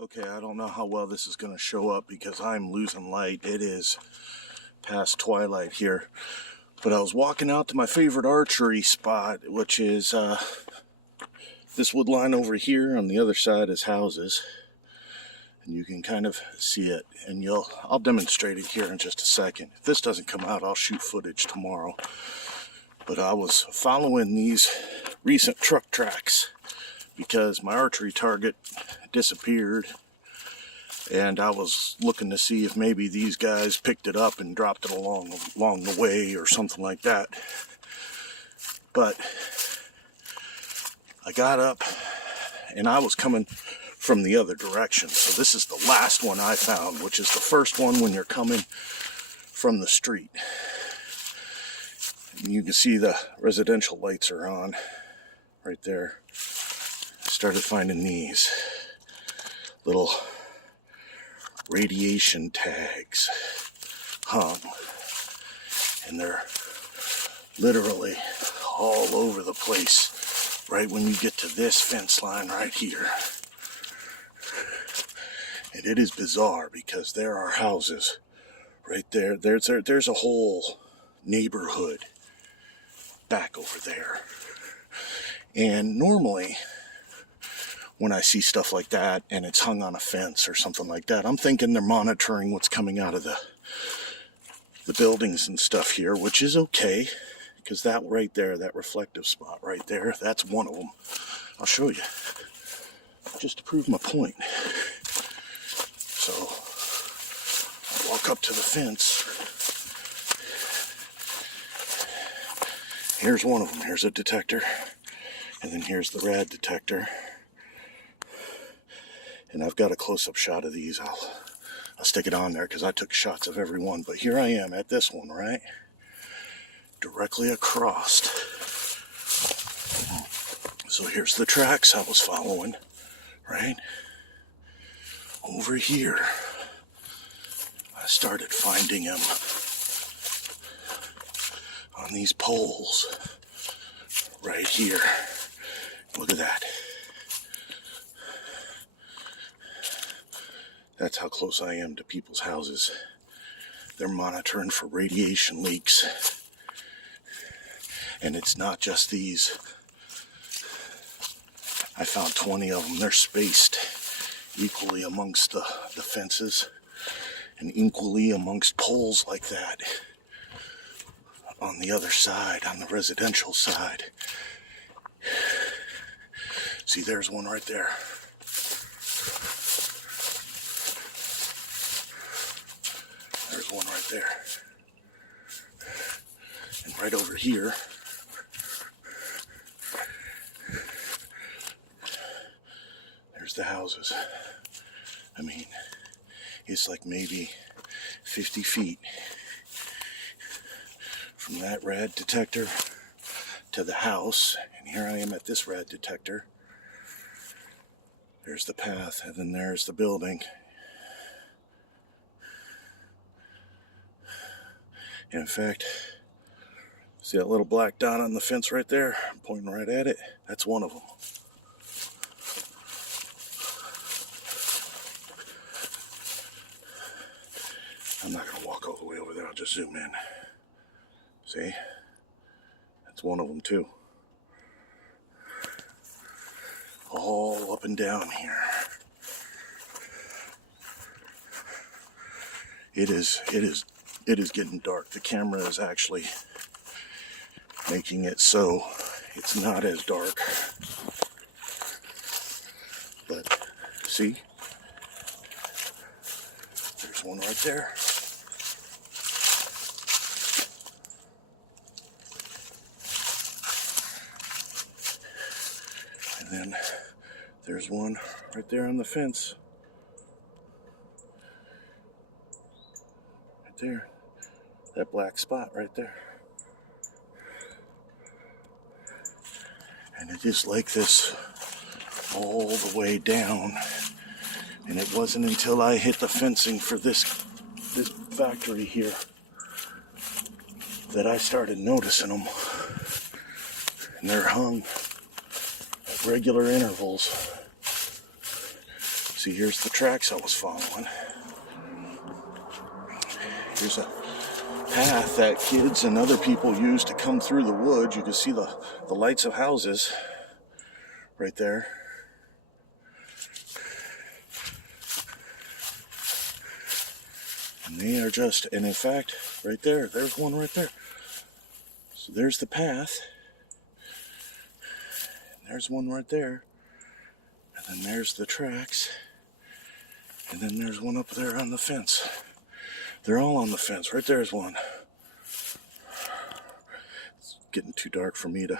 Okay, I don't know how well this is going to show up because I'm losing light. It is past twilight here. But I was walking out to my favorite archery spot, which is this wood line over here. On the other side is houses. And you can kind of see it. And I'll demonstrate it here in just a second. If this doesn't come out, I'll shoot footage tomorrow. But I was following these recent truck tracks because my archery target disappeared, and I was looking to see if maybe these guys picked it up and dropped it along the way or something like that. But I got up and I was coming from the other direction, so this is the last one I found, which is the first one when you're coming from the street. And you can see the residential lights are on right there. Started finding these little radiation tags hung, and they're literally all over the place right when you get to this fence line right here. And it is bizarre because there are houses right there. There's a whole neighborhood back over there. And normally when I see stuff like that and it's hung on a fence or something like that, I'm thinking they're monitoring what's coming out of the buildings and stuff here, which is okay, because that right there, that reflective spot right there, that's one of them. I'll show you, just to prove my point. So I walk up to the fence. Here's one of them. Here's a detector. And then here's the rad detector. And I've got a close-up shot of these. I'll stick it on there because I took shots of every one. But here I am at this one, right? Directly across. So here's the tracks I was following, right? Over here, I started finding them on these poles right here. Look at that. That's how close I am to people's houses. They're monitoring for radiation leaks. And it's not just these. I found 20 of them. They're spaced equally amongst the fences and equally amongst poles like that. On the other side, on the residential side. See, there's one right there. There's one right there. And right over here, there's the houses. I mean, it's like maybe 50 feet from that rad detector to the house. And here I am at this rad detector. There's the path, and then there's the building. And in fact, see that little black dot on the fence right there? I'm pointing right at it. That's one of them. I'm not going to walk all the way over there. I'll just zoom in. See? That's one of them too. All up and down here. It is getting dark. The camera is actually making it so it's not as dark. But see? There's one right there. And then there's one right there on the fence. Right there. That black spot right there. And it is like this all the way down. And it wasn't until I hit the fencing for this factory here that I started noticing them. And they're hung at regular intervals See, here's the tracks I was following. Here's a path that kids and other people use to come through the woods. You can see the lights of houses right there. And they are just, and in fact, right there, there's one right there. So there's the path. And there's one right there. And then there's the tracks. And then there's one up there on the fence. They're all on the fence. Right there's one. It's getting too dark for me to...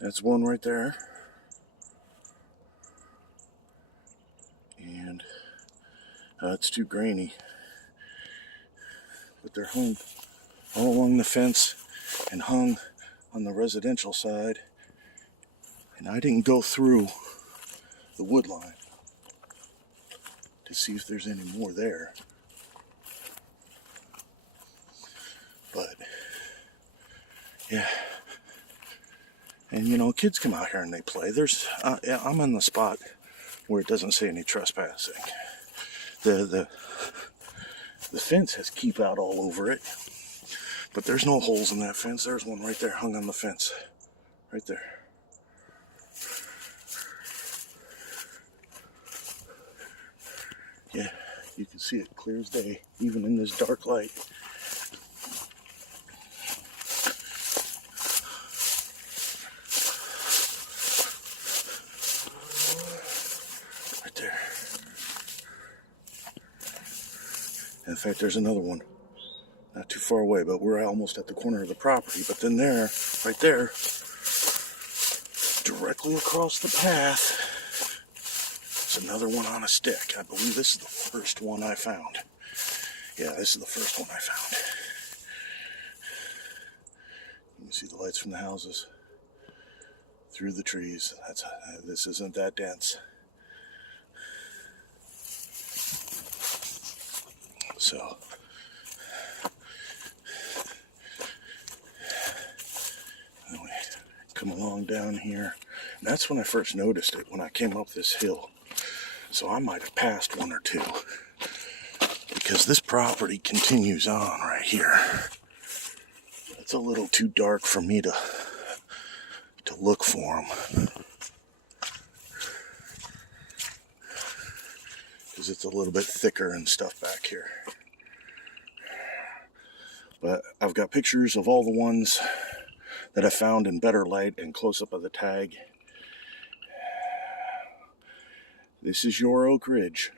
That's one right there. And it's too grainy. But they're hung all along the fence and hung on the residential side. And I didn't go through the wood line to see if there's any more there. But, yeah. And you know, kids come out here and they play. There's, I'm on the spot where it doesn't say any trespassing. The fence has keep out all over it, but there's no holes in that fence. There's one right there hung on the fence. Right there. Yeah, you can see it clear as day, even in this dark light. Right there. In fact, there's another one. Not too far away, but we're almost at the corner of the property. But then there, right there, directly across the path, another one on a stick. I believe this is the first one I found. Yeah, this is the first one I found. You can see the lights from the houses through the trees. This isn't that dense. So anyway, come along down here. And that's when I first noticed it, when I came up this hill. So I might have passed one or two, because this property continues on right here. It's a little too dark for me to look for them, because it's a little bit thicker and stuff back here. But I've got pictures of all the ones that I found in better light and close-up of the tag. This is your Oak Ridge.